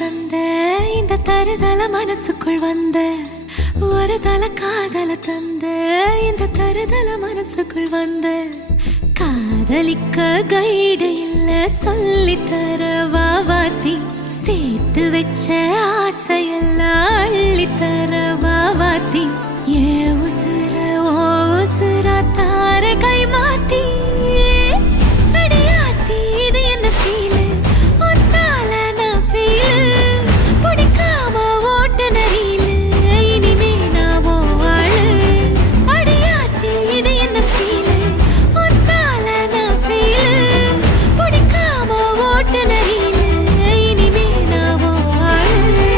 தந்த இந்த தருதல மனசுக்குள் வந்த ஒரு தல காதல தந்த இந்த தருதல மனசுக்குள் வந்த காதலிக்க கைடு இல்ல சொல்லி தர வாவாத்தி சேர்த்து வச்ச ஆசை